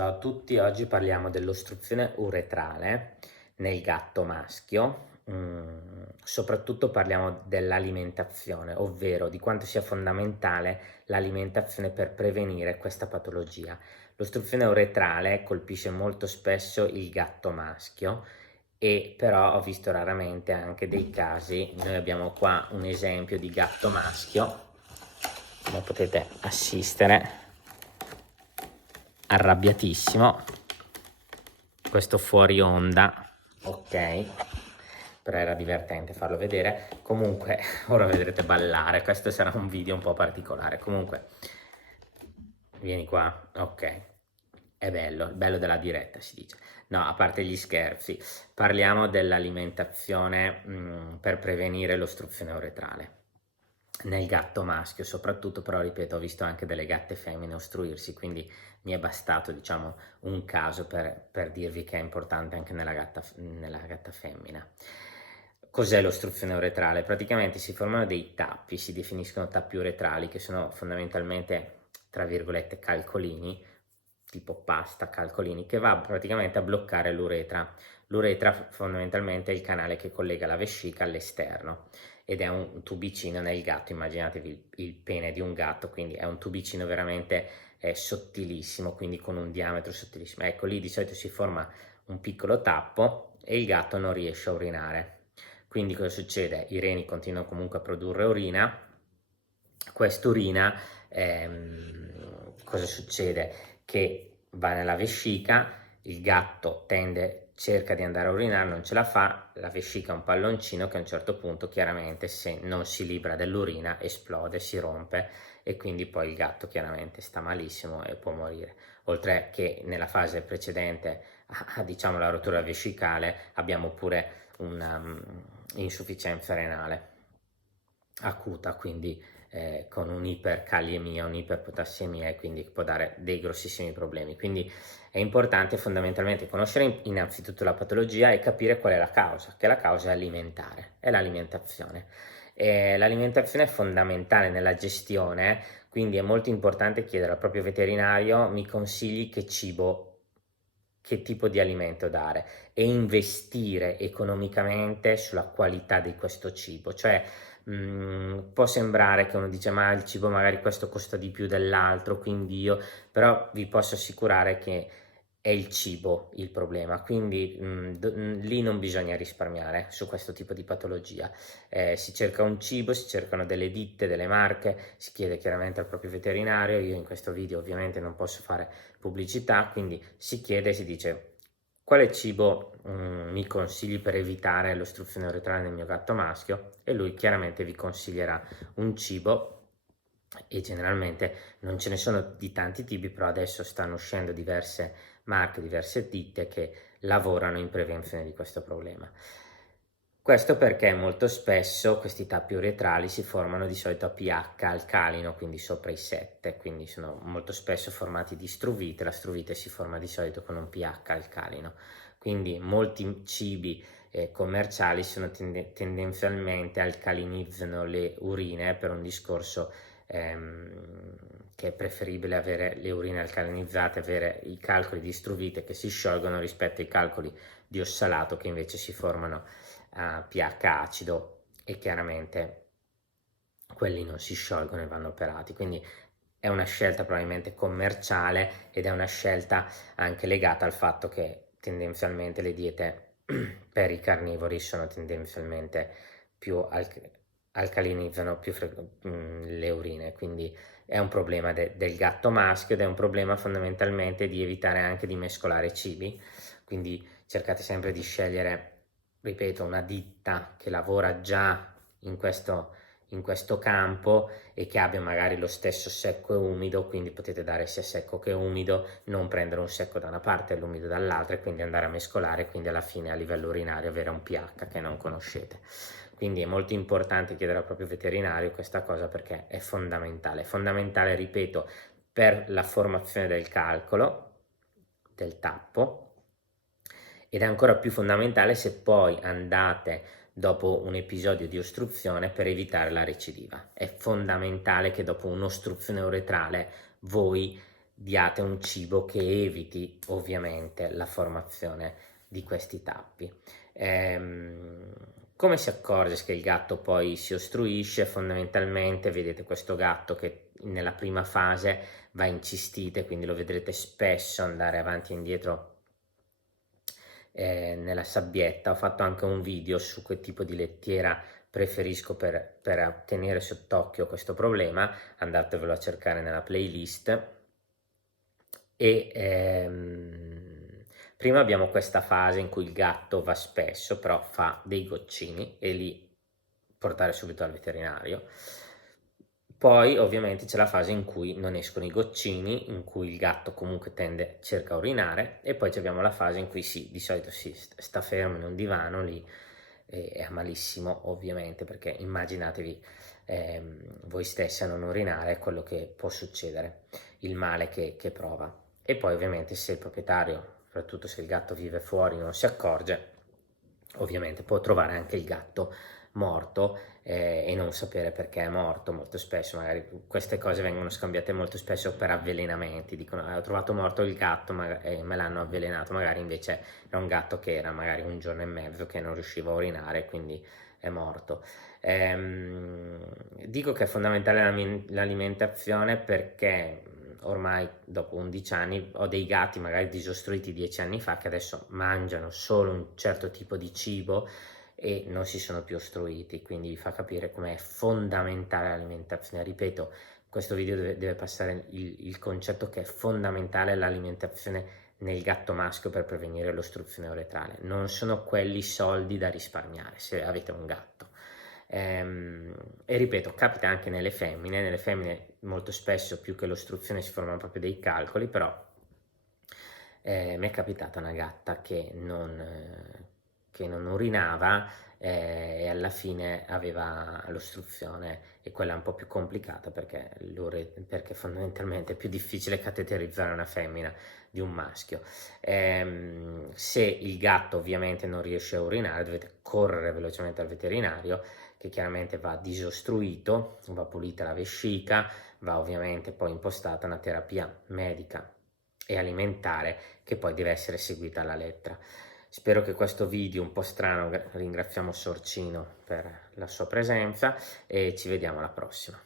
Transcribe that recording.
Ciao a tutti, oggi parliamo dell'ostruzione uretrale nel gatto maschio. Soprattutto parliamo dell'alimentazione, ovvero di quanto sia fondamentale l'alimentazione per prevenire questa patologia. L'ostruzione uretrale colpisce molto spesso il gatto maschio e però ho visto raramente anche dei casi. Noi abbiamo qua un esempio di gatto maschio, come potete assistere, arrabbiatissimo, questo fuori onda, ok, però era divertente farlo vedere. Comunque ora vedrete ballare, questo sarà un video un po' particolare. Comunque vieni qua, ok, è bello, il bello della diretta si dice. No, a parte gli scherzi, parliamo dell'alimentazione per prevenire l'ostruzione uretrale nel gatto maschio soprattutto, però ripeto, ho visto anche delle gatte femmine ostruirsi, quindi mi è bastato, diciamo, un caso per dirvi che è importante anche nella gatta femmina. Cos'è l'ostruzione uretrale? Praticamente si formano dei tappi, si definiscono tappi uretrali, che sono fondamentalmente, tra virgolette, calcolini, tipo pasta, calcolini, che va praticamente a bloccare l'uretra. L'uretra fondamentalmente è il canale che collega la vescica all'esterno ed è un tubicino nel gatto. Immaginatevi il pene di un gatto, quindi è un tubicino veramente sottilissimo, quindi con un diametro sottilissimo. Ecco, lì di solito si forma un piccolo tappo e il gatto non riesce a urinare. Quindi cosa succede? I reni continuano comunque a produrre urina. Quest'urina cosa succede? Che va nella vescica, il gatto cerca di andare a urinare, non ce la fa, la vescica è un palloncino che a un certo punto chiaramente, se non si libera dell'urina, esplode, si rompe e quindi poi il gatto chiaramente sta malissimo e può morire. Oltre che nella fase precedente a diciamo la rottura vescicale abbiamo pure una insufficienza renale acuta, quindi con un'ipercaliemia, un'iperpotassemia, e quindi può dare dei grossissimi problemi. Quindi è importante fondamentalmente conoscere innanzitutto la patologia e capire qual è la causa, che la causa è alimentare, è l'alimentazione. L'alimentazione è fondamentale nella gestione, quindi è molto importante chiedere al proprio veterinario: mi consigli che cibo, che tipo di alimento dare, e investire economicamente sulla qualità di questo cibo. Cioè può sembrare che uno dice ma il cibo magari questo costa di più dell'altro, quindi però vi posso assicurare che è il cibo il problema, quindi lì non bisogna risparmiare su questo tipo di patologia. Si cerca un cibo, si cercano delle ditte, delle marche, si chiede chiaramente al proprio veterinario. Io in questo video ovviamente non posso fare pubblicità, quindi si chiede e si dice: quale cibo mi consigli per evitare l'ostruzione uretrale nel mio gatto maschio? E lui chiaramente vi consiglierà un cibo, e generalmente non ce ne sono di tanti tipi, però adesso stanno uscendo diverse marche, diverse ditte che lavorano in prevenzione di questo problema. Questo perché molto spesso questi tappi uretrali si formano di solito a pH alcalino, quindi sopra i 7, quindi sono molto spesso formati di struvite. La struvite si forma di solito con un pH alcalino, quindi molti cibi commerciali tendenzialmente alcalinizzano le urine, per un discorso che è preferibile avere le urine alcalinizzate, avere i calcoli di struvite che si sciolgono rispetto ai calcoli di ossalato che invece si formano a pH acido, e chiaramente quelli non si sciolgono e vanno operati. Quindi è una scelta probabilmente commerciale ed è una scelta anche legata al fatto che tendenzialmente le diete per i carnivori sono tendenzialmente più alcalinizzano più le urine, quindi è un problema del gatto maschio ed è un problema fondamentalmente di evitare anche di mescolare cibi. Quindi cercate sempre di scegliere, ripeto, una ditta che lavora già in questo campo e che abbia magari lo stesso secco e umido, quindi potete dare sia secco che umido, non prendere un secco da una parte e l'umido dall'altra e quindi andare a mescolare, quindi alla fine a livello urinario avere un pH che non conoscete. Quindi è molto importante chiedere al proprio veterinario questa cosa, perché è fondamentale, ripeto, per la formazione del calcolo, del tappo, ed è ancora più fondamentale se poi andate dopo un episodio di ostruzione per evitare la recidiva. È fondamentale che dopo un'ostruzione uretrale voi diate un cibo che eviti ovviamente la formazione di questi tappi. Come si accorge che il gatto poi si ostruisce? Fondamentalmente vedete questo gatto che nella prima fase va in cistite, quindi lo vedrete spesso andare avanti e indietro nella sabbietta. Ho fatto anche un video su che tipo di lettiera preferisco per tenere sott'occhio questo problema, andatevelo a cercare nella playlist. Prima abbiamo questa fase in cui il gatto va spesso, però fa dei goccini e li portare subito al veterinario. Poi ovviamente c'è la fase in cui non escono i goccini, in cui il gatto comunque cerca a urinare, e poi abbiamo la fase in cui di solito si sta fermo in un divano lì e ha malissimo ovviamente, perché immaginatevi voi stessi a non urinare quello che può succedere, il male che prova. E poi ovviamente se il proprietario, soprattutto se il gatto vive fuori, non si accorge, ovviamente può trovare anche il gatto morto e non sapere perché è morto. Molto spesso magari queste cose vengono scambiate molto spesso per avvelenamenti, dicono ho trovato morto il gatto e me l'hanno avvelenato, magari invece era un gatto che era magari un giorno e mezzo che non riusciva a urinare, quindi è morto. Dico che è fondamentale l'alimentazione perché ormai dopo 11 anni ho dei gatti magari disostruiti 10 anni fa che adesso mangiano solo un certo tipo di cibo e non si sono più ostruiti, quindi vi fa capire com'è fondamentale l'alimentazione. Ripeto, questo video deve passare il concetto che è fondamentale l'alimentazione nel gatto maschio per prevenire l'ostruzione uretrale. Non sono quelli soldi da risparmiare se avete un gatto. E ripeto, capita anche nelle femmine molto spesso più che l'ostruzione si formano proprio dei calcoli, però mi è capitata una gatta che non urinava e alla fine aveva l'ostruzione, e quella è un po' più complicata perché fondamentalmente è più difficile cateterizzare una femmina di un maschio. Se il gatto ovviamente non riesce a urinare dovete correre velocemente al veterinario, che chiaramente va disostruito, va pulita la vescica, va ovviamente poi impostata una terapia medica e alimentare che poi deve essere seguita alla lettera. Spero che questo video un po' strano, ringraziamo Sorcino per la sua presenza e ci vediamo alla prossima.